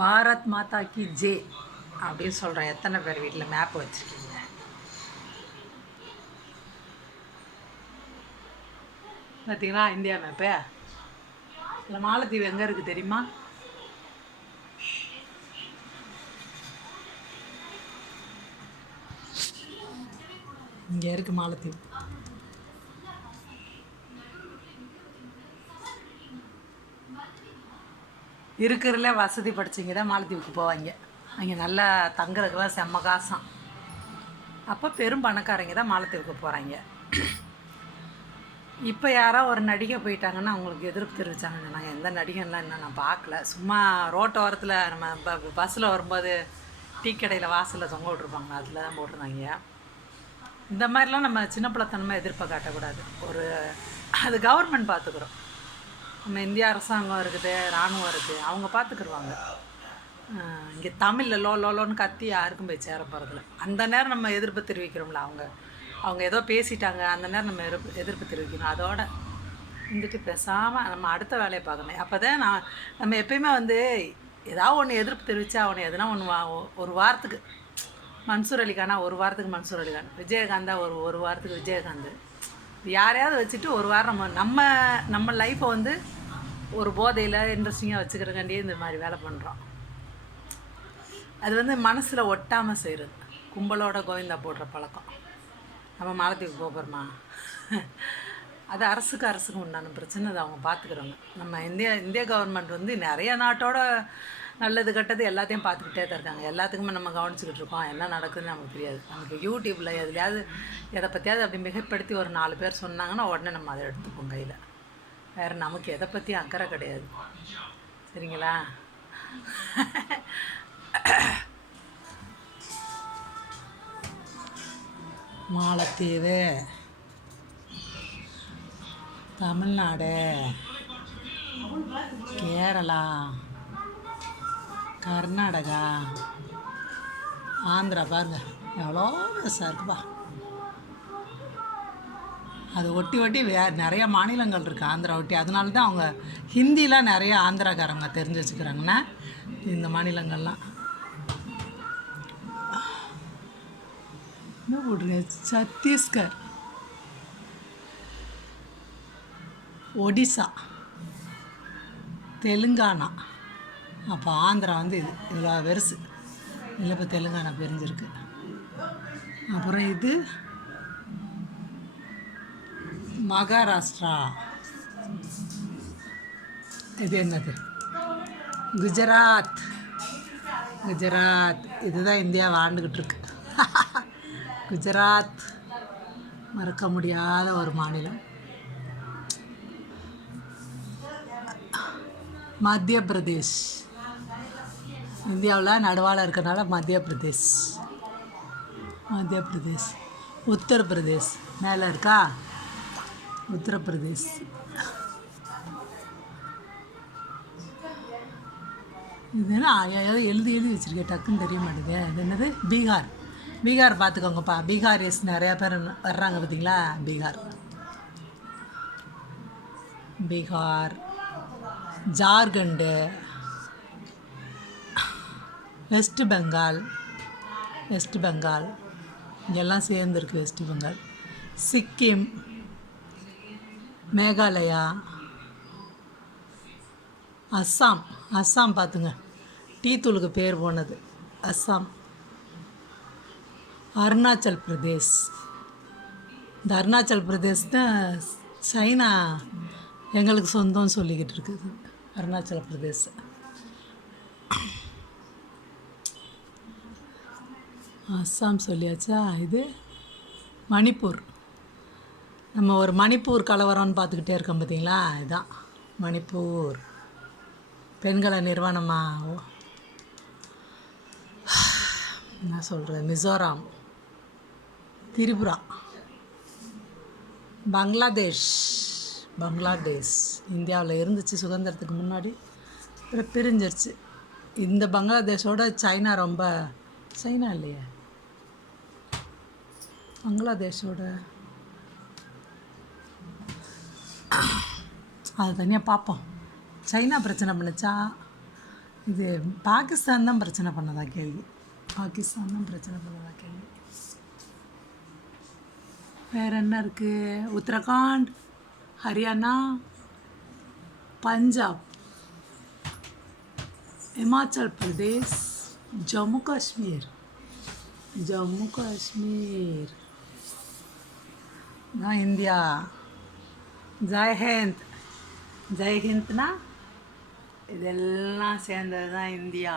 பாரத் மாதா கி J அப்படின்னு சொல்கிறேன். எத்தனை பேர் வீட்டில் மேப் வச்சுருக்கீங்க? பார்த்தீங்களா இந்தியா மேப்பு? இல்லை மாலத்தீவு எங்கே இருக்குது தெரியுமா? இங்கே இருக்குது மாலத்தீவு. இருக்கிறதுல வசதி படித்தவங்க தான் மாலத்தீவுக்கு போவாங்க. அங்கே நல்லா தங்குறதுக்கெல்லாம் செம்ம காசாம். அப்போ பெரும் பணக்காரங்க தான் மாலத்தீவுக்கு போகிறாங்க. இப்போ யாரோ ஒரு நடிகை போயிட்டாங்கன்னா அவங்களுக்கு எதிர்ப்பு தெரிவித்தாங்க. நாங்கள் எந்த நடிகைலாம் இன்னும் நான் பார்க்கல. சும்மா ரோட்டோரத்தில் நம்ம பஸ்ஸில் வரும்போது டீ கடையில் வாசலில் தொங்க விட்ருப்பாங்க, அதில் தான் போட்டிருந்தாங்க. இந்த மாதிரிலாம் நம்ம சின்ன பிள்ளைத்தனமாக எதிர்ப்பை காட்டக்கூடாது. அது கவர்மெண்ட் பார்த்துக்குறோம். நம்ம இந்திய அரசாங்கம் இருக்குது, இராணுவம் இருக்குது, அவங்க பார்த்துக்குருவாங்க. இங்கே தமிழில் லோன்னு கத்தி யாருக்கும் போய் சேர போகிறதில்ல. அந்த நேரம் நம்ம எதிர்ப்பு தெரிவிக்கிறோம்ல, அவங்க ஏதோ பேசிட்டாங்க, அந்த நேரம் நம்ம எதிர்ப்பு தெரிவிக்கணும். அதோட இருந்துட்டு பேசாமல் நம்ம அடுத்த வேலையை பார்க்கணும். அப்போ தான் நம்ம எப்பயுமே ஏதாவது ஒன்று எதிர்ப்பு தெரிவித்தா அவனை எதுனா ஒன்று ஒரு வாரத்துக்கு மன்சூர் அலிகானா, ஒரு வாரத்துக்கு மன்சூர் அலிகான், விஜயகாந்தா ஒரு வாரத்துக்கு விஜயகாந்த், யாரையாவது வச்சுட்டு ஒரு வாரம் நம்ம லைஃப்பை ஒரு போதையில் இன்ட்ரெஸ்டிங்காக வச்சுக்கிறக்காண்டியே இந்த மாதிரி வேலை பண்ணுறோம். அது மனசில் ஒட்டாமல் செய்கிறது. கும்பலோட கோவிந்தா போடுற பழக்கம். நம்ம மாலத்தீவுக்கு போகிறோமா? அது அரசுக்கு உண்டான பிரச்சனை, அதை அவங்க பார்த்துக்கிறோங்க. நம்ம இந்திய கவர்மெண்ட் நிறைய நாட்டோட நல்லது கெட்டது எல்லாத்தையும் பார்த்துக்கிட்டே தான் இருக்காங்க. எல்லாத்துக்குமே நம்ம கவனிச்சுக்கிட்டு இருக்கோம். என்ன நடக்குதுன்னு நமக்கு தெரியாது. நமக்கு யூடியூப்பில் எதுலையாவது எதை பற்றியாவது அப்படி மிகப்படுத்தி ஒரு 4 பேர் சொன்னாங்கன்னா உடனே நம்ம அதை எடுத்துப்போம் கையில். வேறு நமக்கு எதை பற்றியும் அக்கறை கிடையாது. சரிங்களா? மாலத்தீவு, தமிழ்நாடு, கேரளா, கர்நாடகா, ஆந்திரா, பாருங்க எவ்வளோ பெருசாக இருக்குப்பா. அது ஒட்டி நிறைய மாநிலங்கள் இருக்குது ஆந்திரா ஒட்டி. அதனால தான் அவங்க ஹிந்திலாம் நிறைய ஆந்திராக்காரங்க தெரிஞ்சு வச்சுக்கிறாங்கன்னா இந்த மாநிலங்கள்லாம். என்ன போடுறீங்க? சத்தீஸ்கர், ஒடிசா, தெலுங்கானா, அப்போ ஆந்திரா இது இவ்வளோ பெருசு இல்லை. இப்போ தெலுங்கானா பிரிஞ்சிருக்கு. அப்புறம் இது மகாராஷ்டிரா, இது என்னது? குஜராத். இதுதான் இந்தியாவை ஆண்டுக்கிட்டு இருக்கு. குஜராத் மறக்க முடியாத ஒரு மாநிலம். மத்திய பிரதேஷ், இந்தியாவில் நடுவால் இருக்கிறனால மத்திய பிரதேஷ். உத்தரப்பிரதேஷ் மேலே இருக்கா? உத்தரப்பிரதேஷ். இதுனா ஏதாவது எழுதி வச்சுருக்கேன், டக்குன்னு தெரிய மாட்டேது. இது என்னது? பீகார் பார்த்துக்கோங்கப்பா. பீகாரிஸ் நிறையா பேர் வர்றாங்க பார்த்தீங்களா? பீகார், ஜார்க்கண்டு, வெஸ்ட் பெங்கால் இங்கெல்லாம் சேர்ந்துருக்கு. வெஸ்ட் பெங்கால், சிக்கிம், மேகாலயா, அஸ்ஸாம் பார்த்துங்க, டீ தூளுக்கு பேர் போனது அஸ்ஸாம். அருணாச்சல் பிரதேஷ். இந்த அருணாச்சல் பிரதேஷ் தான் சைனா எங்களுக்கு சொந்தம்னு சொல்லிக்கிட்டு இருக்குது. அருணாச்சல பிரதேஷ். அஸ்ஸாம் சொல்லியாச்சா? இது மணிப்பூர். நம்ம ஒரு மணிப்பூர் கலவரம்னு பார்த்துக்கிட்டே இருக்கோம் பார்த்தீங்களா? இதுதான் மணிப்பூர். பெண்களை நிர்வாணமாக என்ன சொல்கிறது? மிசோராம், திரிபுரா, பங்களாதேஷ் இந்தியாவில் இருந்துச்சு சுதந்திரத்துக்கு முன்னாடி, அப்புறம் பிரிஞ்சிருச்சு. இந்த பங்களாதேஷோட சைனா இல்லையே, பங்களாதேஷோட அது தனியாக பார்ப்போம். சைனா பிரச்சனை பண்ணுச்சா இது பாகிஸ்தான் தான் பிரச்சனை பண்ணதா கேள்வி. பாகிஸ்தான் தான் பிரச்சனை பண்ணதா கேள்வி. வேறு என்ன இருக்குது? உத்தரகாண்ட், ஹரியானா, பஞ்சாப், இமாச்சல் பிரதேஷ், ஜம்மு காஷ்மீர். ஜம்மு காஷ்மீர் தான் இந்தியா. ஜெய்ஹிந்த். ஜெய்ஹிந்த்னா இதெல்லாம் சேர்ந்தது தான் இந்தியா.